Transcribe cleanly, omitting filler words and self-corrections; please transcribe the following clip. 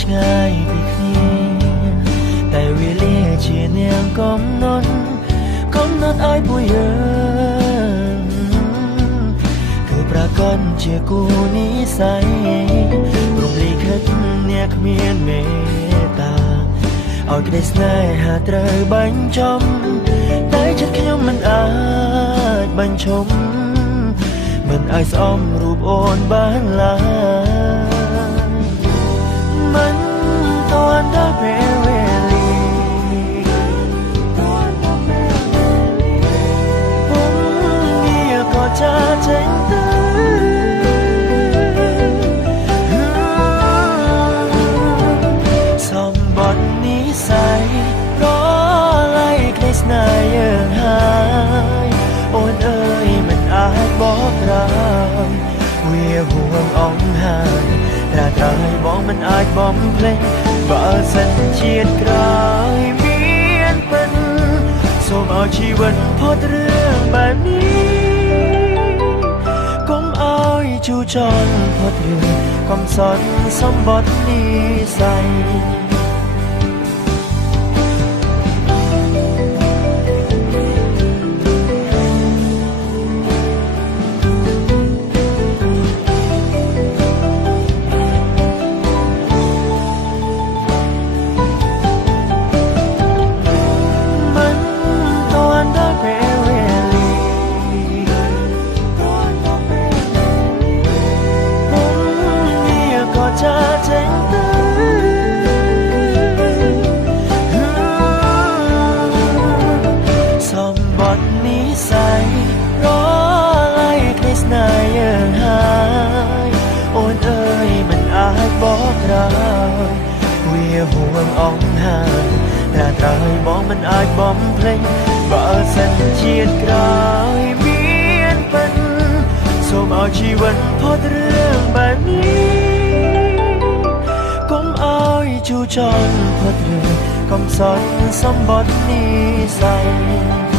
ឆ្ងាយពីគ្នាតែវេលាជានាងកំណត់ឲ្យពួកយើងគឺប្រកបជាគូនិស្ស័យរំលីខិតអ្នកគ្មានមេត្តាឲ្យក្តីស្នេហាត្រូវបញ្ចប់តែចិត្តខ្ញុំមិនអាចបញ្ឈប់មិនអាចស្អមរូបអូនបានឡើយមិនទាន់ដល់ពេលវេលាក៏ចាចេញទៅសម្បត្តិនិស្ស័យរលាយក្តីស្នេហ៍យើងហើយអូនអើយមិនអាចបកក្រោយវាហួងអង្ហើយត្រាត្រឲ្យបងមិនអាចបំភ្លេចបើសិនជាតិក្រោយមានពិនសូមឲ្យជីវិតផុតរឿងបែបនេះជូចរផុតរឿងកំសត់សម្បត្តិនិស្ស័យអូនអើយមិនអាចបកក្រោយវាហួងអង្ហើយត្រាត្រឲ្យបងមិនអាចបំភ្លេចបើសិនជាតិក្រោយមានពិនសូមឲ្យជីវិតផុតរឿងបែបនេះកុំឲ្យជូរចត់ផុតរឿងកំសត់សម្បត្តិនិស្ស័យ